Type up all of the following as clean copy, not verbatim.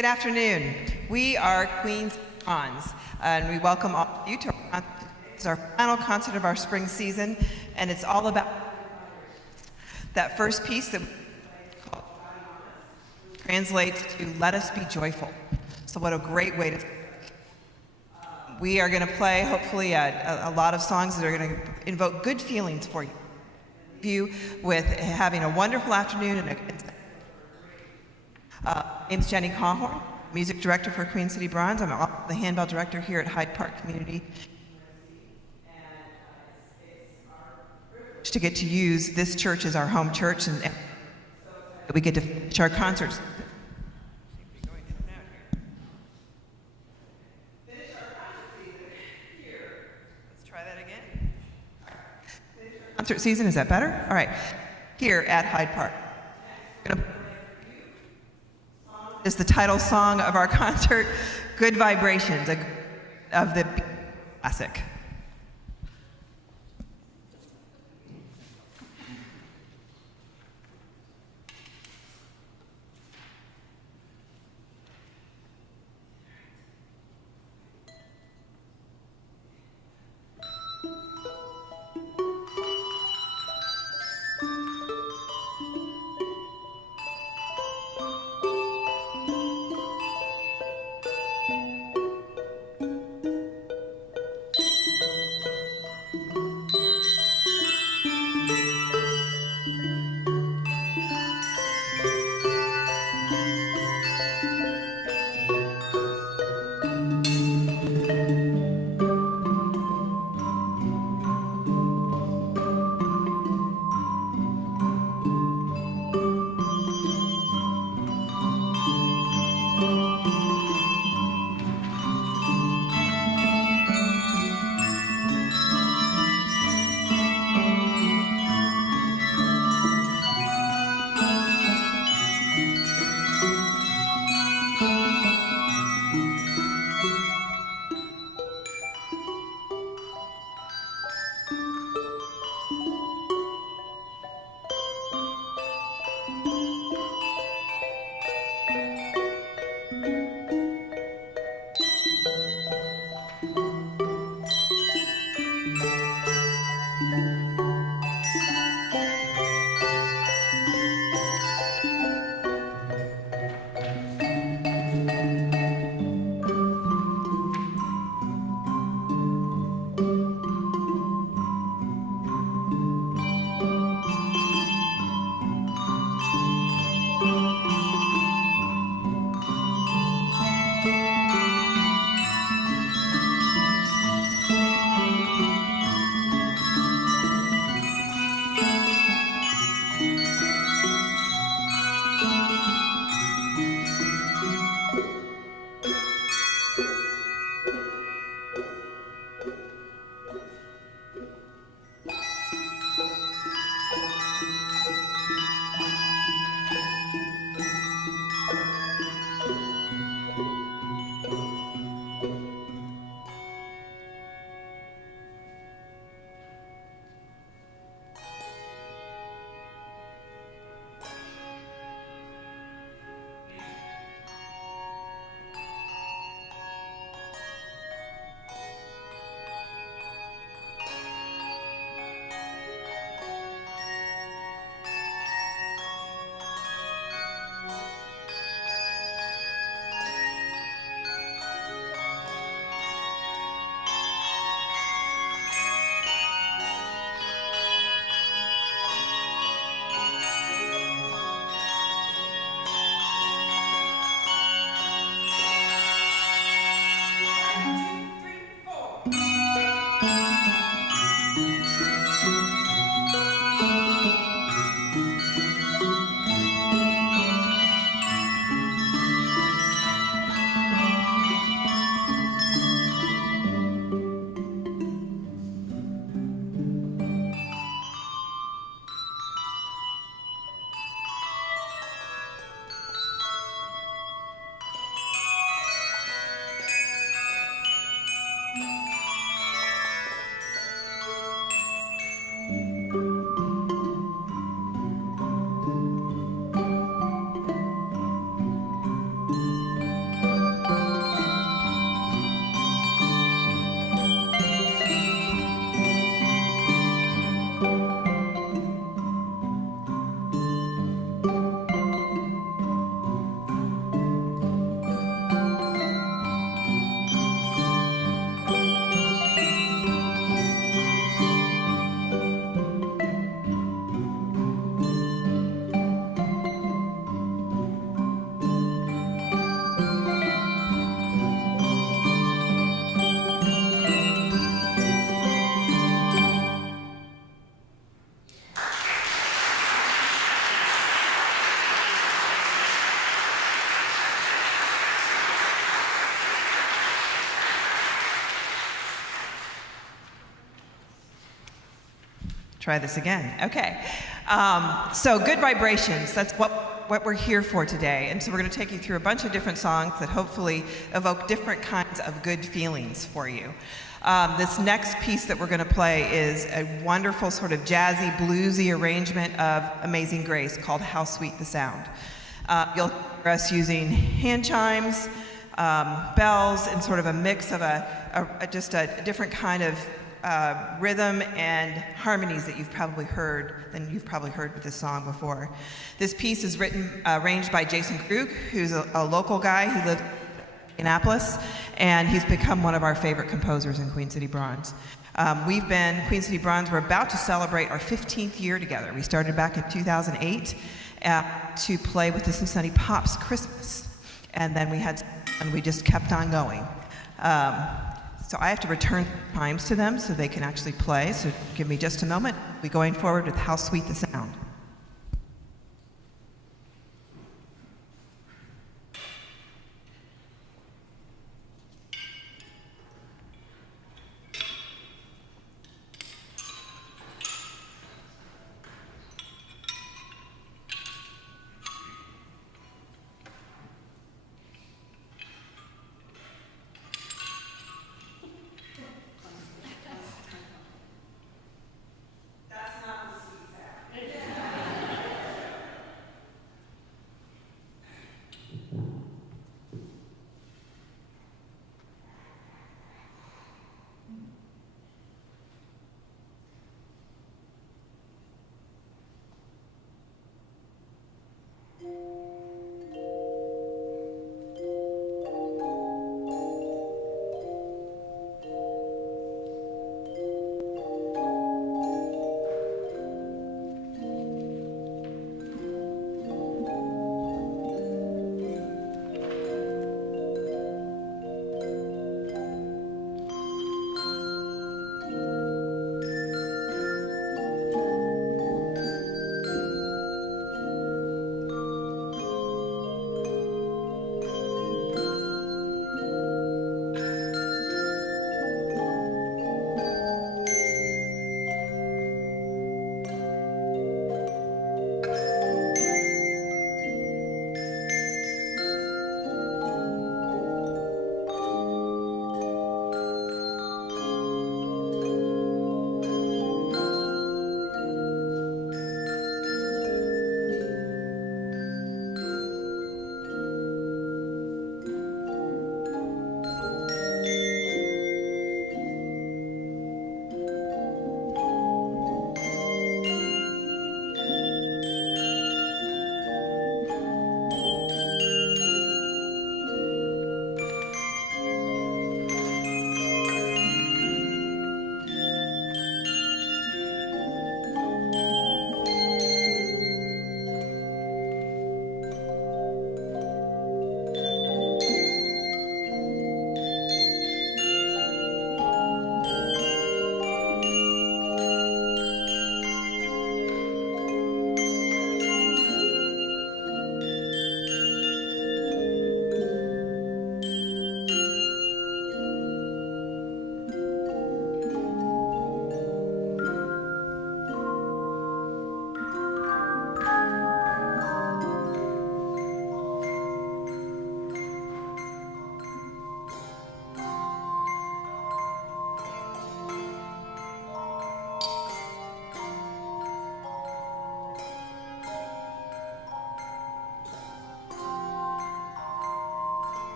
Good afternoon. We are Queen's Bronze, and we welcome all of you to our final concert of our spring season, and it's all about that first piece that translates to "Let us be joyful." So what a great way to. We are going to play, hopefully, a lot of songs that are going to invoke good feelings for you, with having a wonderful afternoon. And my name's Jenny Cawhorn, music director for Queen City Bronze. I'm also the handbell director here at Hyde Park Community. And it's our privilege to get to use this church as our home church, and we get to finish our concerts. Concert season, is that better? All right, here at Hyde Park. Is the title song of our concert, Good Vibrations, of the classic. Try this again. Okay. So good vibrations, that's what we're here for today. And so we're going to take you through a bunch of different songs that hopefully evoke different kinds of good feelings for you. This next piece that we're going to play is a wonderful sort of jazzy, bluesy arrangement of Amazing Grace called How Sweet the Sound. You'll hear us using hand chimes, bells, and sort of a mix of just a different kind of rhythm and harmonies that you've probably heard with this song before. This piece is arranged by Jason Krug, who's a local guy who lives in Indianapolis, and he's become one of our favorite composers in Queen City Bronze. Queen City Bronze, we're about to celebrate our 15th year together. We started back in 2008 to play with the Cincinnati Pops Christmas, and then we just kept on going. So I have to return times to them so they can actually play. So give me just a moment. We'll be going forward with How Sweet the Sound. That's not the sweet sound.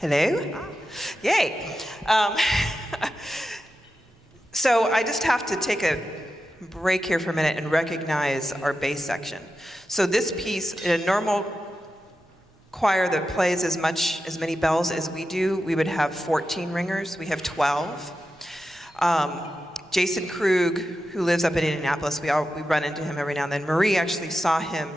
Hello? Yay. So I just have to take a break here for a minute and recognize our bass section. So this piece, in a normal choir that plays as many bells as we do, we would have 14 ringers. We have 12. Jason Krug, who lives up in Indianapolis, we run into him every now and then. Marie actually saw him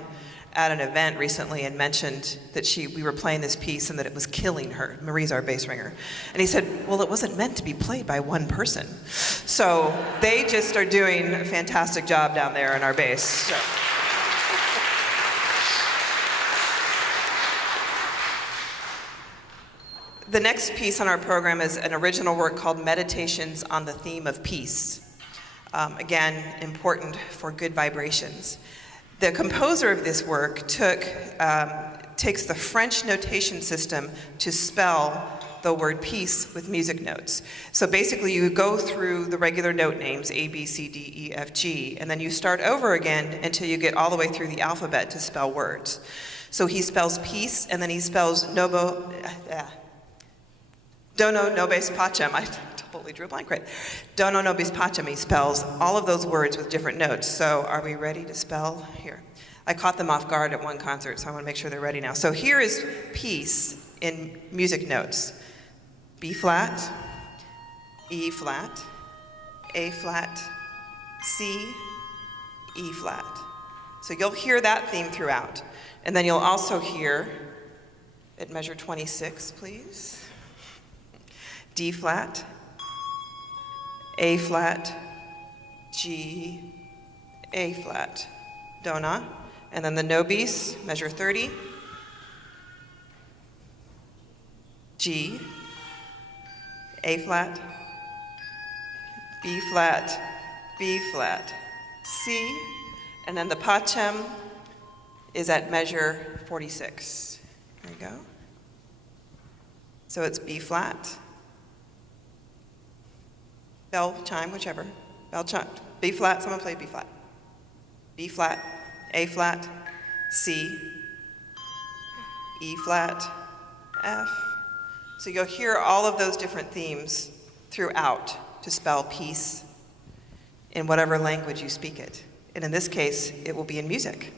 at an event recently and mentioned that we were playing this piece and that it was killing her. Marie's our bass ringer. And he said, well, it wasn't meant to be played by one person. So they just are doing a fantastic job down there in our bass. So. The next piece on our program is an original work called Meditations on the Theme of Peace. Again, important for good vibrations. The composer of this work takes the French notation system to spell the word peace with music notes. So basically you go through the regular note names, A, B, C, D, E, F, G, and then you start over again until you get all the way through the alphabet to spell words. So he spells peace, and then he spells dono nobis pacem. I totally drew a blank right. Dono nobis pacem. He spells all of those words with different notes. So are we ready to spell? Here. I caught them off guard at one concert, so I want to make sure they're ready now. So here is peace in music notes. B flat, E flat, A flat, C, E flat. So you'll hear that theme throughout. And then you'll also hear, at measure 26, please, D flat, A flat, G, A flat, Dona, and then the nobis, measure 30, G, A flat, B flat, B flat, C, and then the pacem is at measure 46. There you go. So it's B flat, bell chime, whichever. Bell chime, B flat, someone play B flat. B flat, A flat, C, E flat, F. So you'll hear all of those different themes throughout to spell peace in whatever language you speak it. And in this case, it will be in music.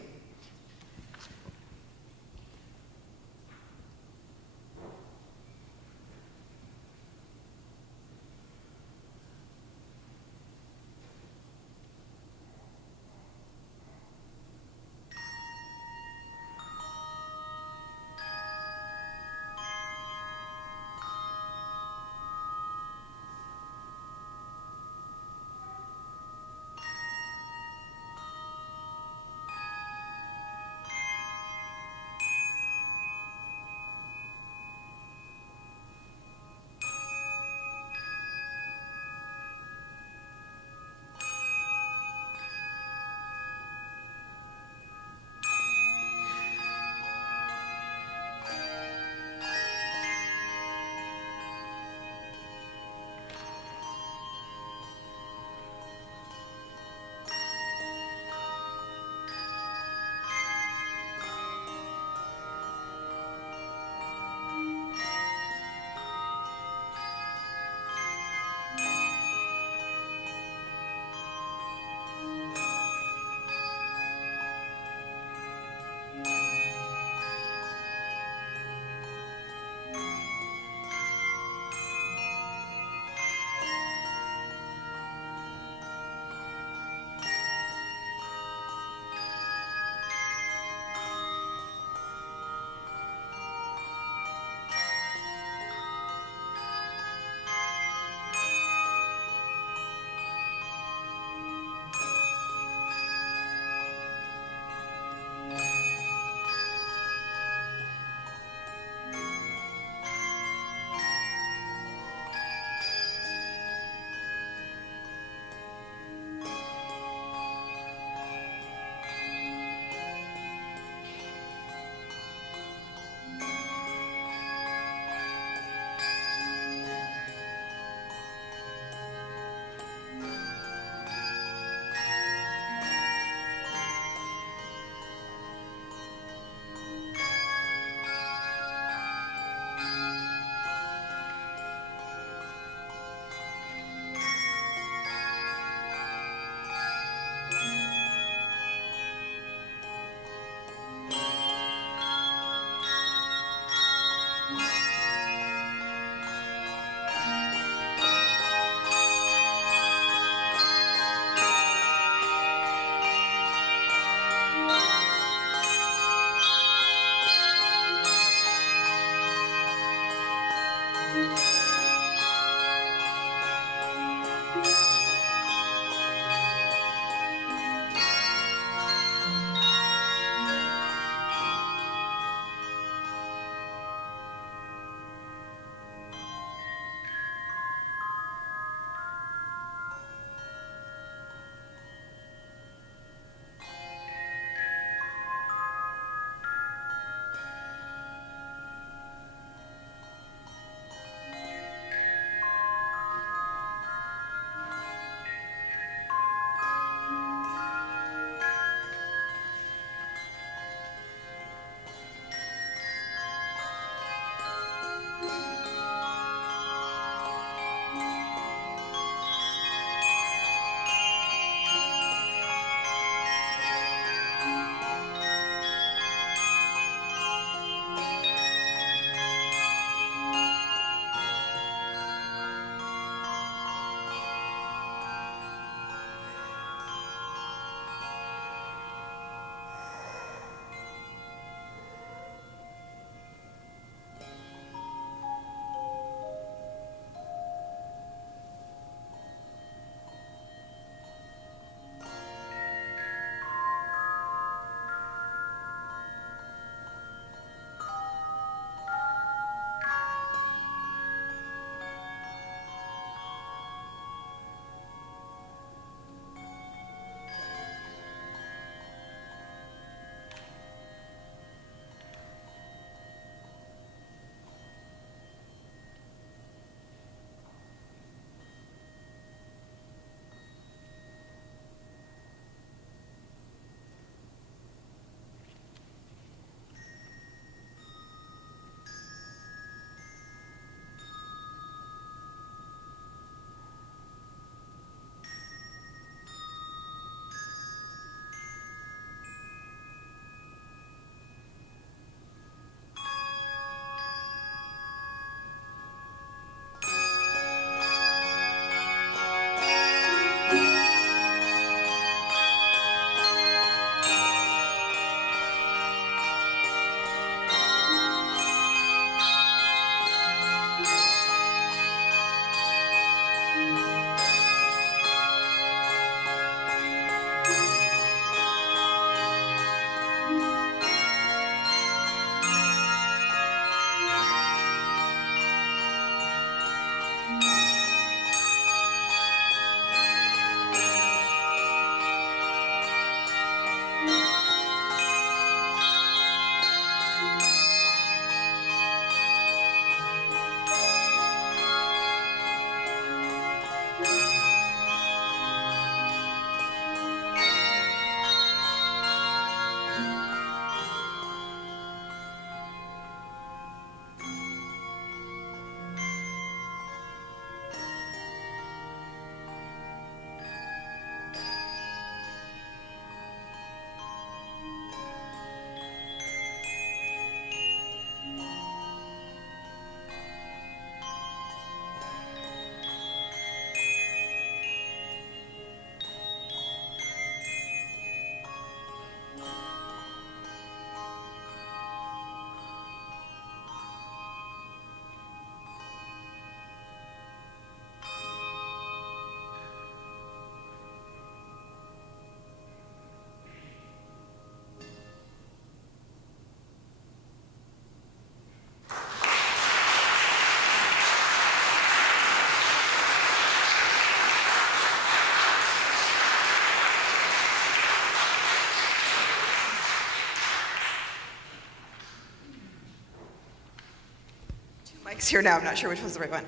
Mike's here now. I'm not sure which one's the right one.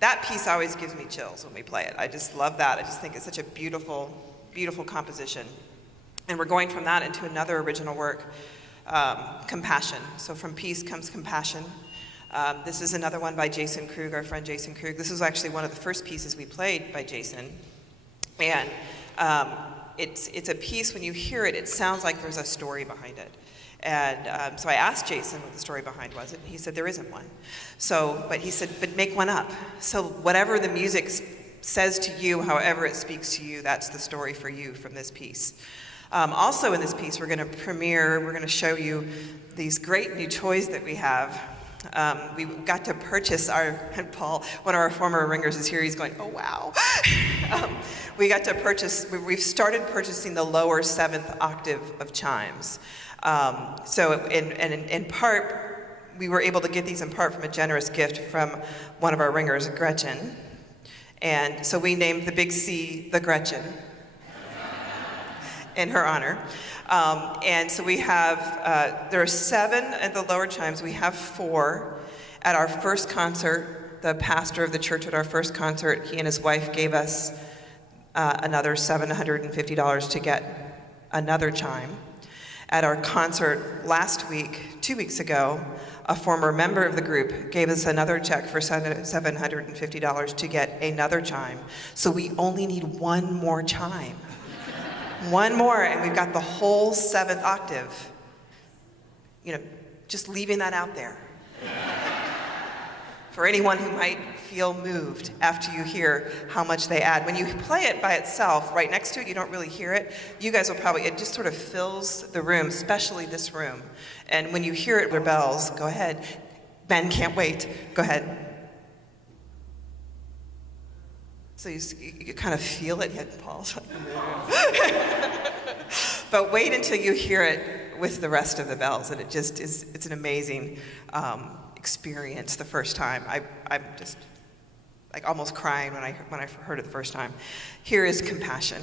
That piece always gives me chills when we play it. I just love that. I just think it's such a beautiful, beautiful composition. And we're going from that into another original work, Compassion. So from peace comes compassion. This is another one by Jason Krug, our friend Jason Krug. This was actually one of the first pieces we played by Jason. And it's a piece, when you hear it, it sounds like there's a story behind it. And so I asked Jason what the story behind was, and he said there isn't one. But he said, but make one up. So whatever the music says to you, however it speaks to you, that's the story for you from this piece. Also in this piece, we're going to show you these great new toys that we have. We got to purchase and Paul, one of our former ringers is here, he's going, oh wow. We've started purchasing the lower 7th octave of chimes. So in part, we were able to get these in part from a generous gift from one of our ringers, Gretchen. And so we named the big C the Gretchen in her honor. And so we have, there are 7 at the lower chimes. We have 4 at our first concert. The pastor of the church at our first concert, he and his wife gave us another $750 to get another chime. At our concert last week, 2 weeks ago, a former member of the group gave us another check for $750 to get another chime. So we only need one more chime. One more, and we've got the whole 7th octave. Just leaving that out there. For anyone who might feel moved after you hear how much they add. When you play it by itself, right next to it, you don't really hear it. You guys will probably, it just sort of fills the room, especially this room. And when you hear it, their bells, go ahead. Ben can't wait. Go ahead. So you kind of feel it, yeah, Paul. But wait until you hear it with the rest of the bells, and it's an amazing experience the first time. I'm just like almost crying when I heard it the first time. Here is Compassion.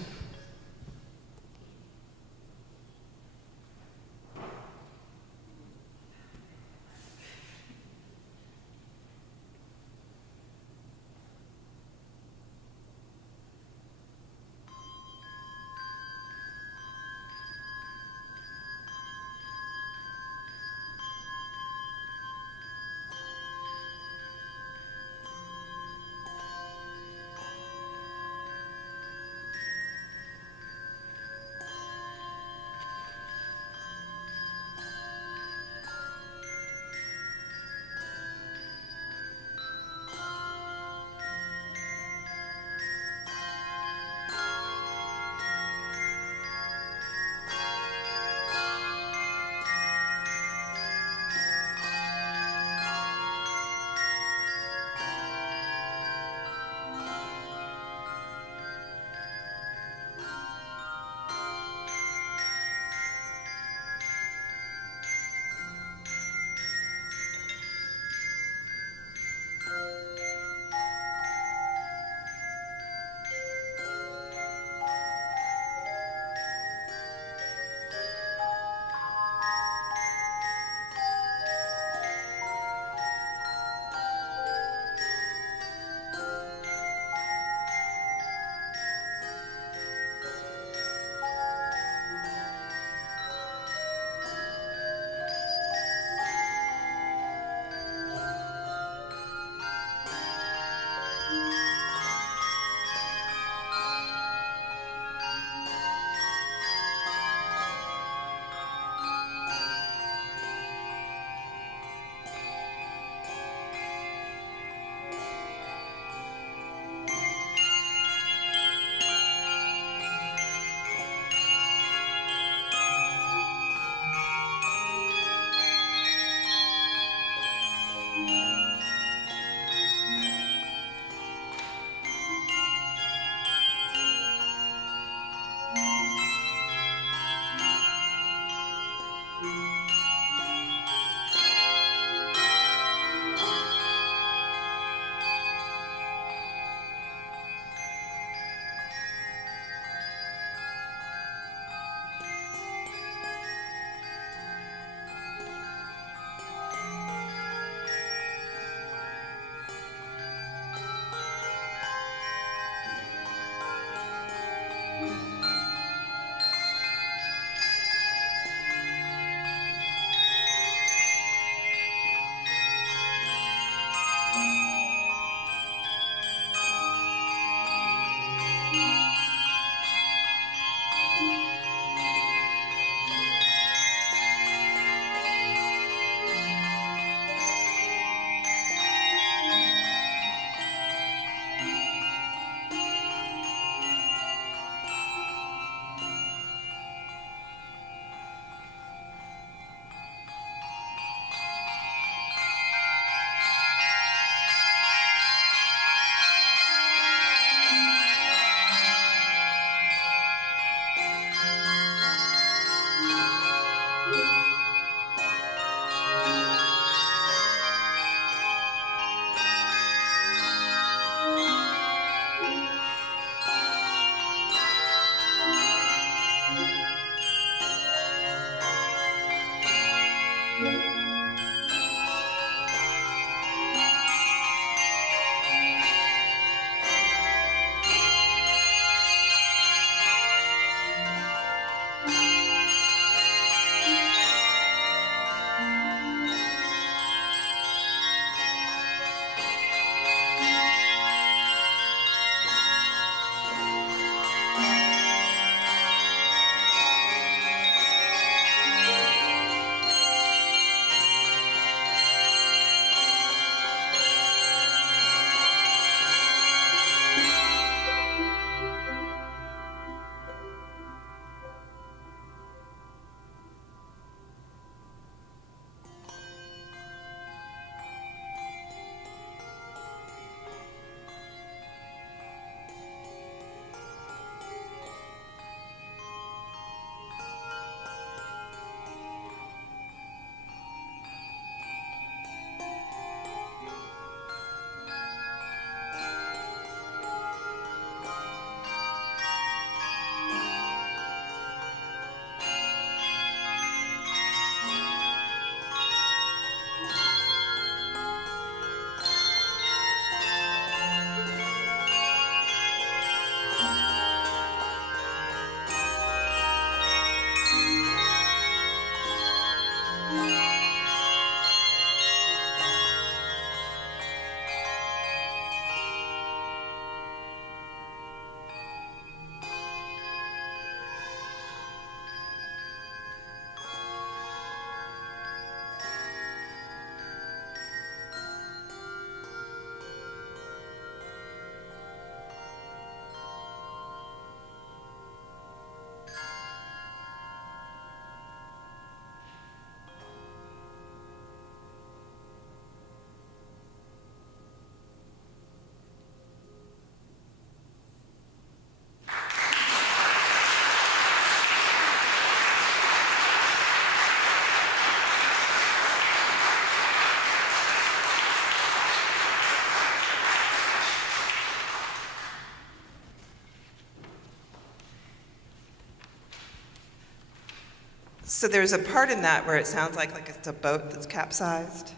So there's a part in that where it sounds like it's a boat that's capsized.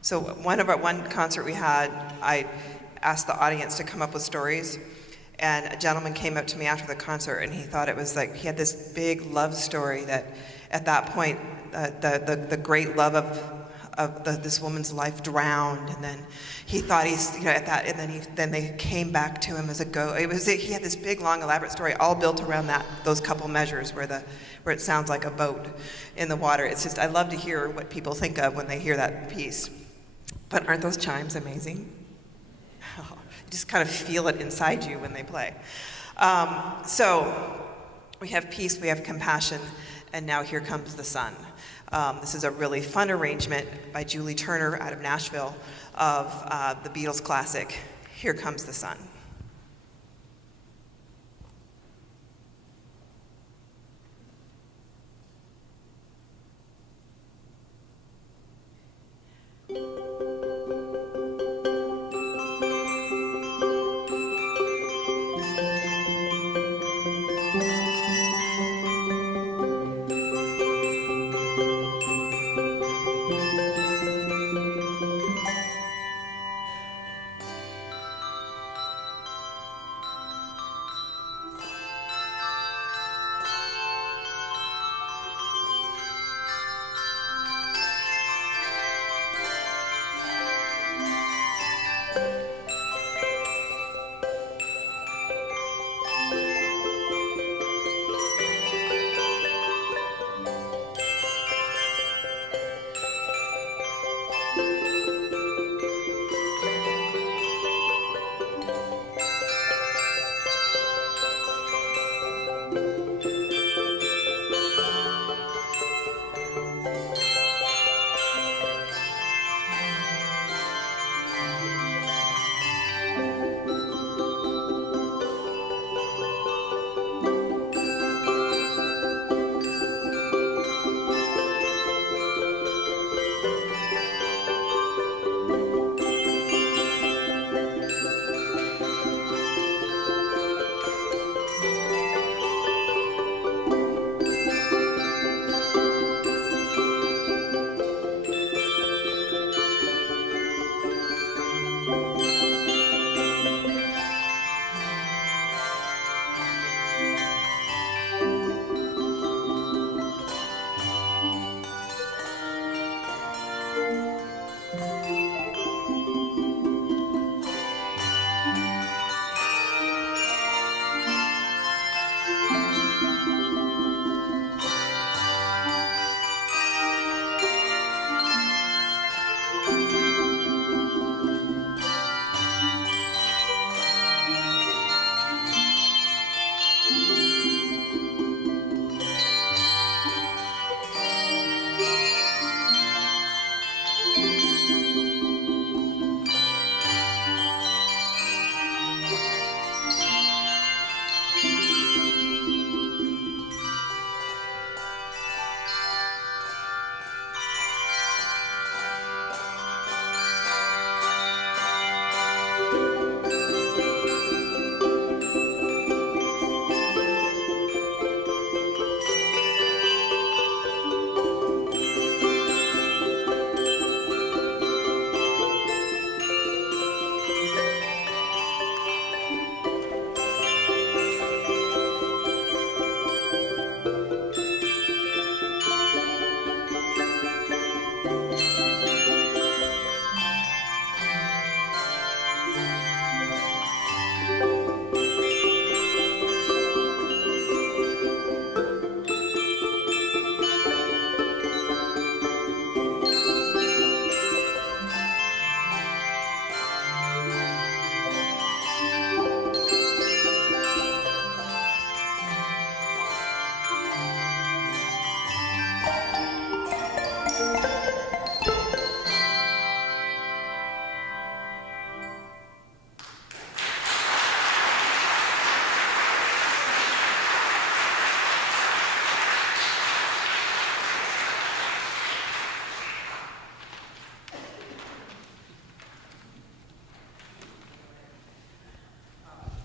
So one concert we had, I asked the audience to come up with stories, and a gentleman came up to me after the concert, and he thought it was like he had this big love story that at that point the great love of this woman's life drowned, and then he thought at that, and then they came back to him as a he had this big long elaborate story all built around those couple measures where it sounds like a boat in the water. It's just, I love to hear what people think of when they hear that piece. But aren't those chimes amazing? You just kind of feel it inside you when they play. So we have peace, we have compassion, and now here comes the sun. This is a really fun arrangement by Julie Turner out of Nashville of the Beatles classic, Here Comes the Sun.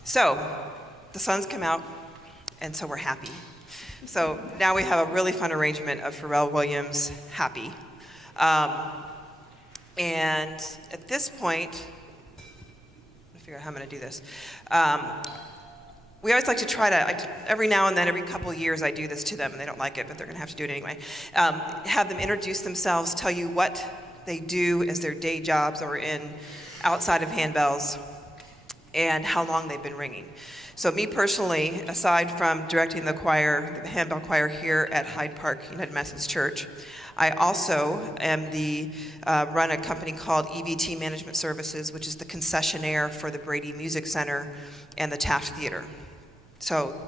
So the sun's come out, and so we're happy. So now we have a really fun arrangement of Pharrell Williams' Happy. And at this point, I'm figure out how I'm going to do this. We always like to try to, every now and then, every couple of years I do this to them, and they don't like it, but they're going to have to do it anyway. Have them introduce themselves, tell you what they do as their day jobs or outside of handbells, and how long they've been ringing. So me personally, aside from directing the choir, the handbell choir here at Hyde Park United Methodist Church, I also run a company called EVT Management Services, which is the concessionaire for the Brady Music Center and the Taft Theater. So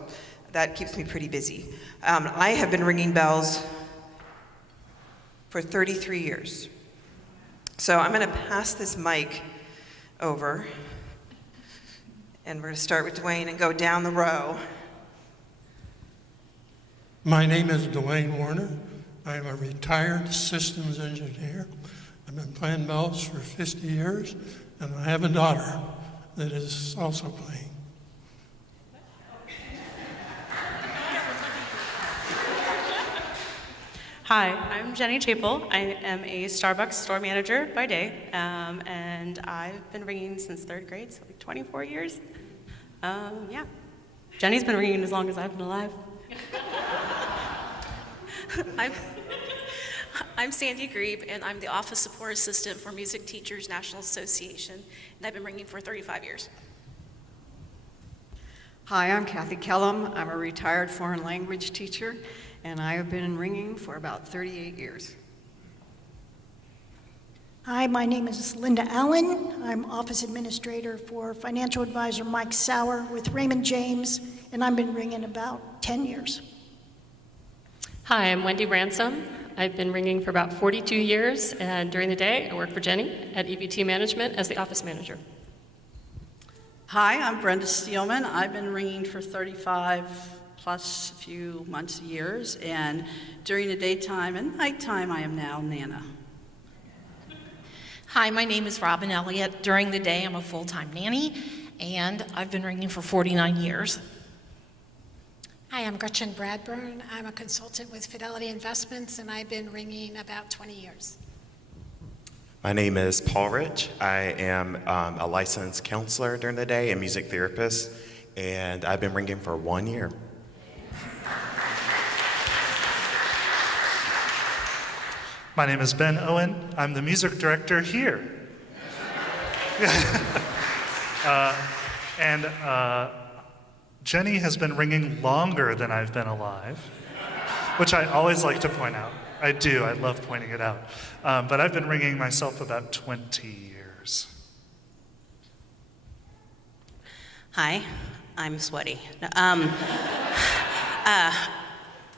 that keeps me pretty busy. I have been ringing bells for 33 years. So I'm going to pass this mic over, and we're going to start with Dwayne and go down the row. My name is Dwayne Warner. I am a retired systems engineer. I've been playing bells for 50 years, and I have a daughter that is also playing. Hi, I'm Jenny Chapel. I am a Starbucks store manager by day, and I've been ringing since 3rd grade, so like 24 years. Yeah. Jenny's been ringing as long as I've been alive. I'm Sandy Grebe, and I'm the Office Support Assistant for Music Teachers National Association, and I've been ringing for 35 years. Hi, I'm Kathy Kellum. I'm a retired foreign language teacher, and I have been ringing for about 38 years. Hi, my name is Linda Allen. I'm Office Administrator for Financial Advisor Mike Sauer with Raymond James, and I've been ringing about 10 years. Hi, I'm Wendy Ransom. I've been ringing for about 42 years, and during the day, I work for Jenny at EVT Management as the office manager. Hi, I'm Brenda Steelman. I've been ringing for 35 plus a few months, years, and during the daytime and nighttime, I am now Nana. Hi, my name is Robin Elliott. During the day, I'm a full-time nanny, and I've been ringing for 49 years. Hi, I'm Gretchen Bradburn. I'm a consultant with Fidelity Investments, and I've been ringing about 20 years. My name is Paul Rich. I am a licensed counselor during the day and music therapist, and I've been ringing for 1 year. My name is Ben Owen. I'm the music director here. And Jenny has been ringing longer than I've been alive, which I always like to point out. I do, I love pointing it out. But I've been ringing myself about 20 years. Hi, I'm sweaty.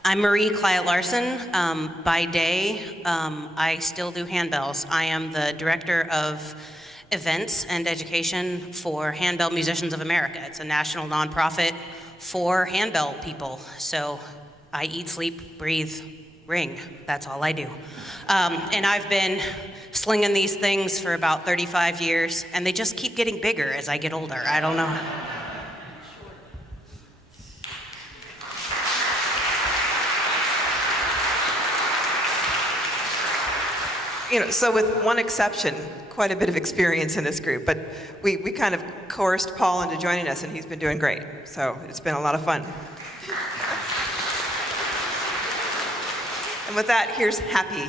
I'm Marie Clyde Larson. By day, I still do handbells. I am the director of events and education for Handbell Musicians of America. It's a national nonprofit for handbell people. So I eat, sleep, breathe, ring. That's all I do. And I've been slinging these things for about 35 years, and they just keep getting bigger as I get older. I don't know. So with one exception, quite a bit of experience in this group, but we kind of coerced Paul into joining us, and he's been doing great. So it's been a lot of fun. And with that, here's Happy.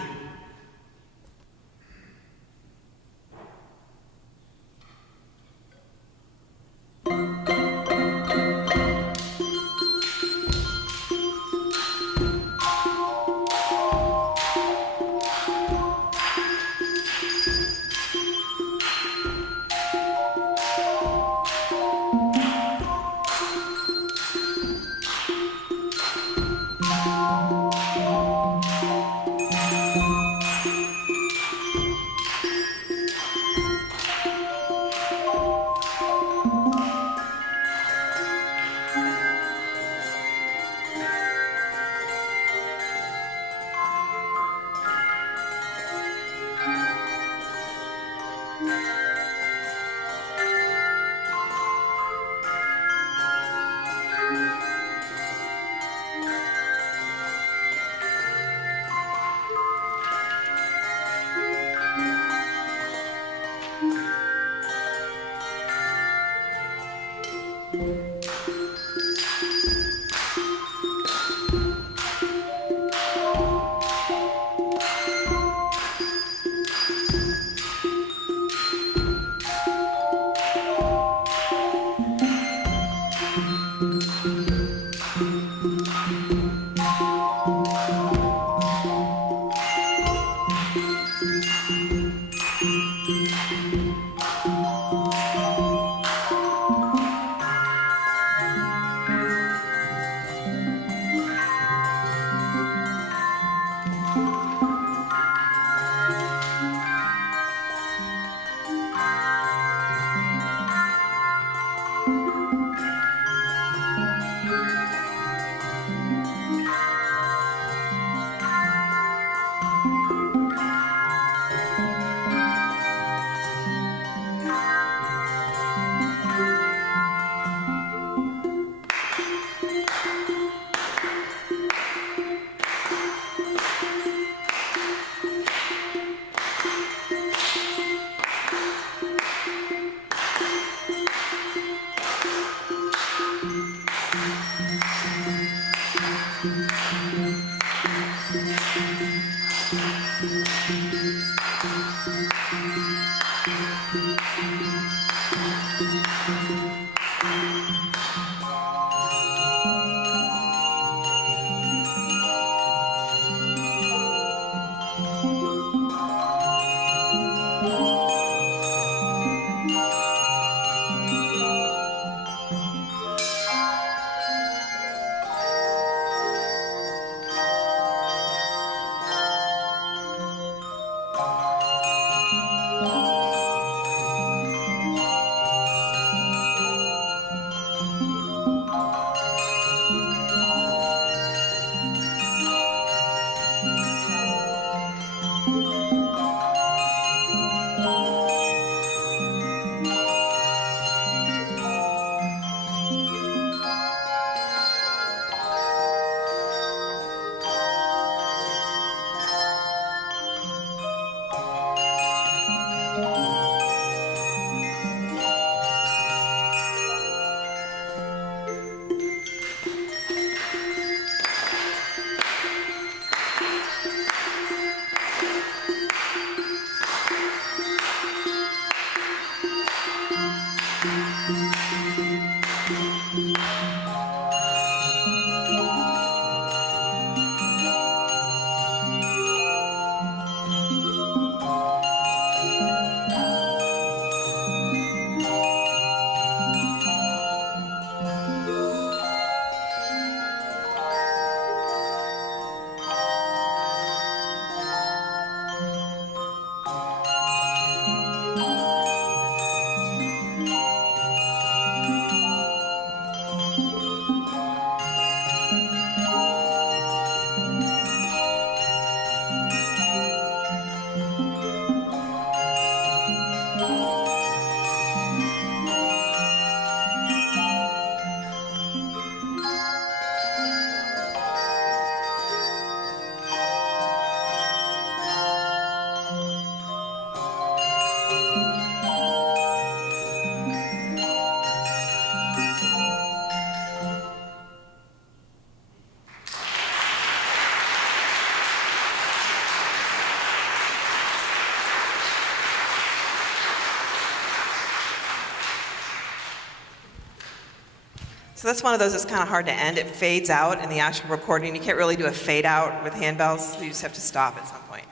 So that's one of those that's kind of hard to end. It fades out in the actual recording. You can't really do a fade out with handbells. You just have to stop at some point.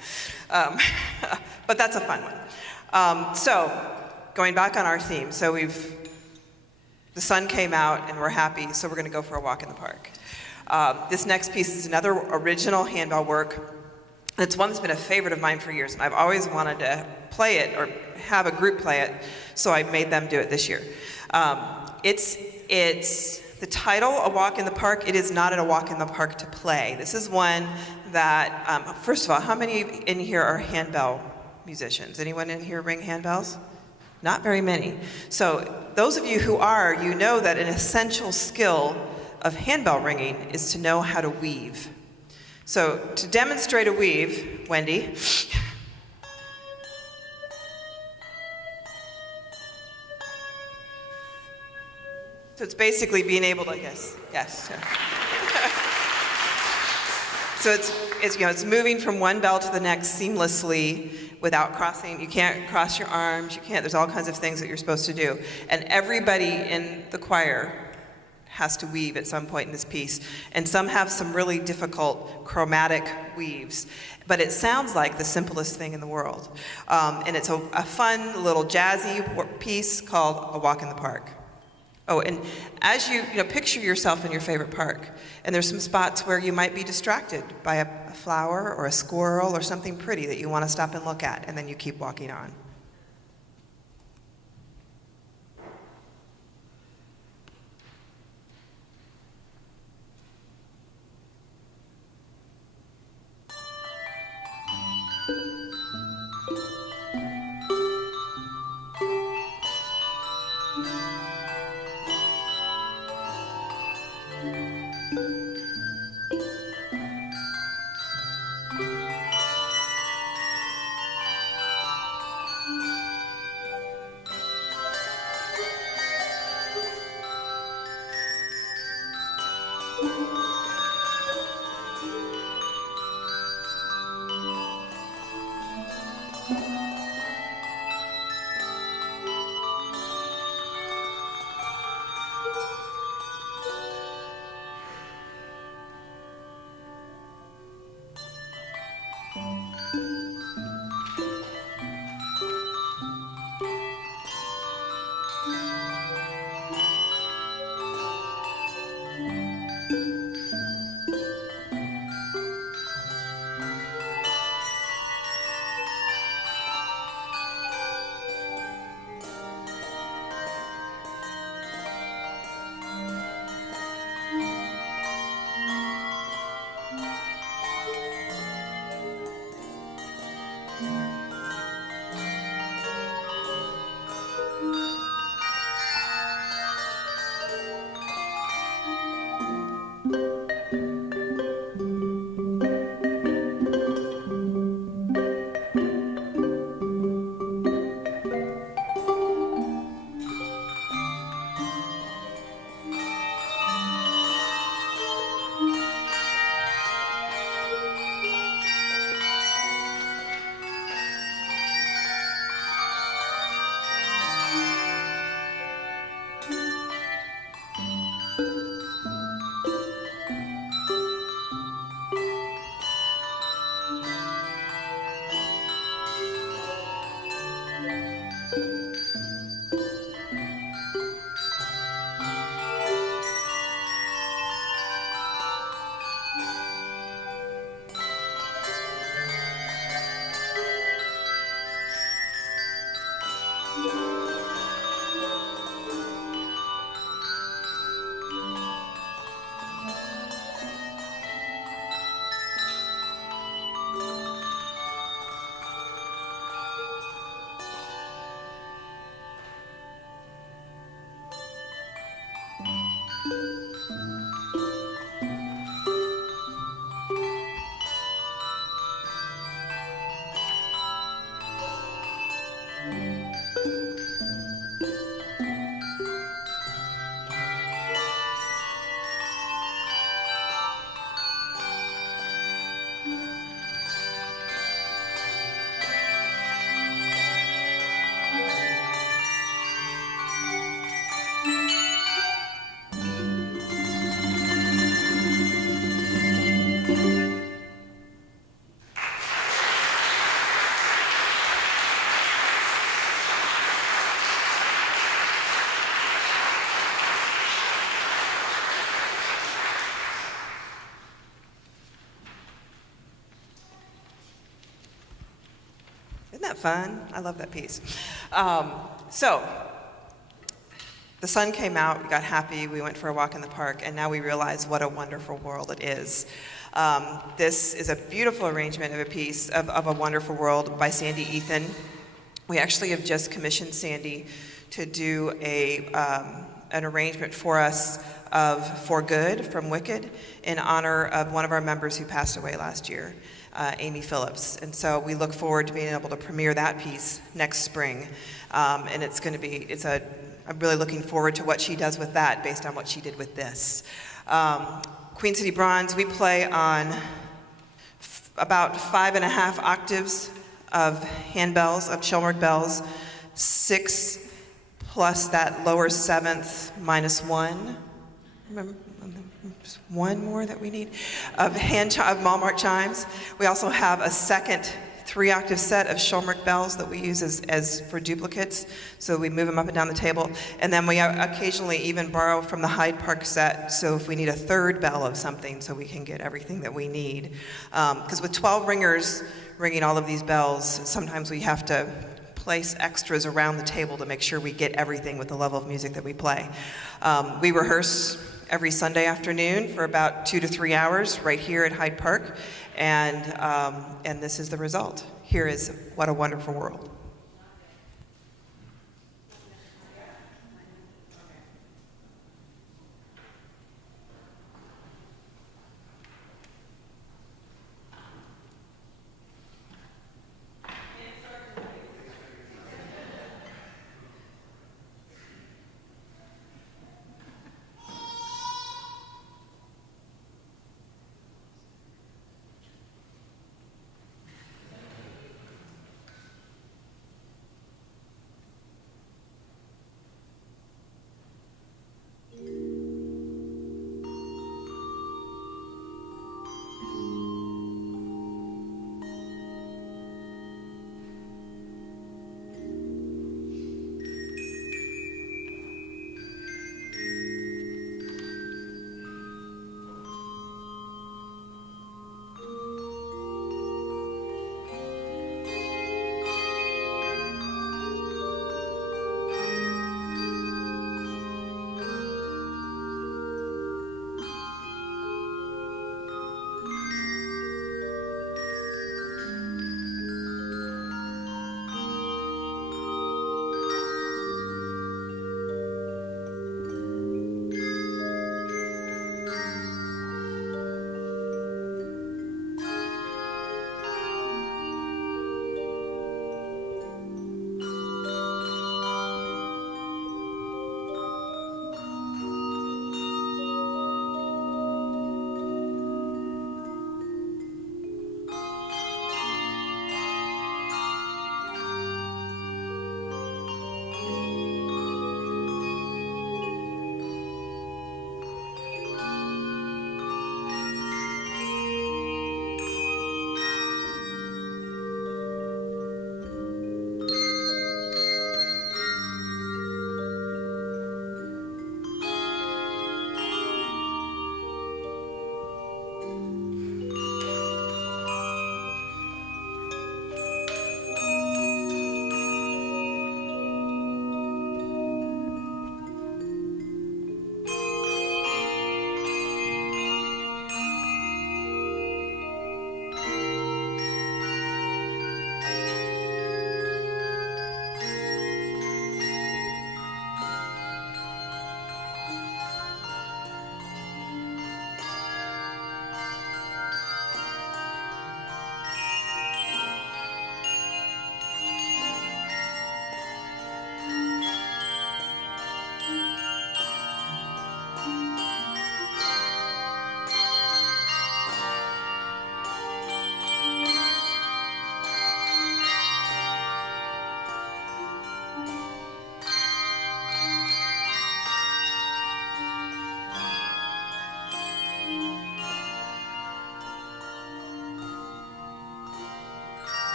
But that's a fun one. So going back on our theme. So the sun came out and we're happy, so we're going to go for a walk in the park. This next piece is another original handbell work. It's one that's been a favorite of mine for years, and I've always wanted to play it or have a group play it, so I made them do it this year. It's the title, A Walk in the Park. It is not a walk in the park to play. This is one that, first of all, how many in here are handbell musicians? Anyone in here ring handbells? Not very many. So those of you who are, you know that an essential skill of handbell ringing is to know how to weave. So to demonstrate a weave, Wendy, So it's basically being able to, yes. So it's moving from one bell to the next seamlessly without crossing. You can't cross your arms. You can't. There's all kinds of things that you're supposed to do. And everybody in the choir has to weave at some point in this piece. And some have some really difficult chromatic weaves. But it sounds like the simplest thing in the world. And it's a fun little jazzy piece called A Walk in the Park. Oh, and as you picture yourself in your favorite park, and there's some spots where you might be distracted by a flower or a squirrel or something pretty that you want to stop and look at, and then you keep walking on. Isn't that fun? I love that piece. So, the sun came out, we got happy, we went for a walk in the park, and now we realize what a wonderful world it is. This is a beautiful arrangement of a piece of A Wonderful World by Sandy Ethan. We actually have just commissioned Sandy to do an arrangement for us of For Good from Wicked in honor of one of our members who passed away last year, Amy Phillips. And so we look forward to being able to premiere that piece next spring. And it's a I'm really looking forward to what she does with that based on what she did with this. Queen City Bronze, we play on about 5.5 octaves of handbells, of Schulmerich bells, 6 plus that lower 7th minus 1. Remember, just 1 more that we need of Malmark chimes. We also have a second 3-octave set of Schulmerich bells that we use as for duplicates, so we move them up and down the table. And then we occasionally even borrow from the Hyde Park set, so if we need a 3rd bell of something, so we can get everything that we need. Because with 12 ringers ringing all of these bells, sometimes we have to place extras around the table to make sure we get everything with the level of music that we play. We rehearse every Sunday afternoon for about 2 to 3 hours right here at Hyde Park, and this is the result. Here is What a Wonderful World.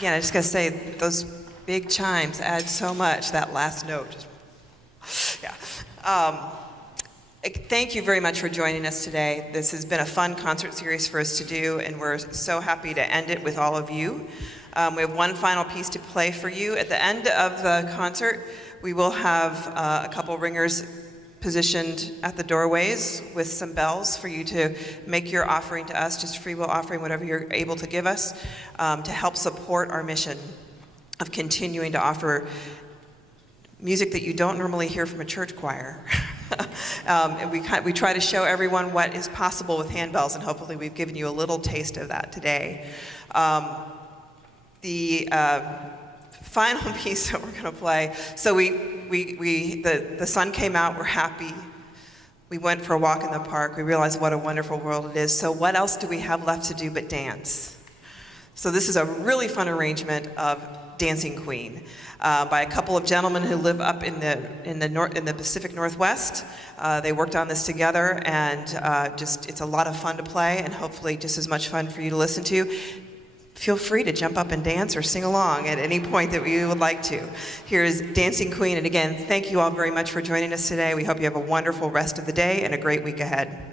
Again, I just got to say, those big chimes add so much, that last note. Yeah. Thank you very much for joining us today. This has been a fun concert series for us to do, and we're so happy to end it with all of you. We have one final piece to play for you. At the end of the concert, we will have a couple ringers positioned at the doorways with some bells for you to make your offering to us, just free will offering, whatever you're able to give us, to help support our mission of continuing to offer music that you don't normally hear from a church choir. And we try to show everyone what is possible with handbells, and hopefully we've given you a little taste of that today. The final piece that we're going to play, so the sun came out, we're happy. We went for a walk in the park, we realized what a wonderful world it is. So what else do we have left to do but dance? So this is a really fun arrangement of Dancing Queen by a couple of gentlemen who live up in the Pacific Northwest. They worked on this together, and it's a lot of fun to play, and hopefully just as much fun for you to listen to. Feel free to jump up and dance or sing along at any point that you would like to. Here's Dancing Queen, and again, thank you all very much for joining us today. We hope you have a wonderful rest of the day and a great week ahead.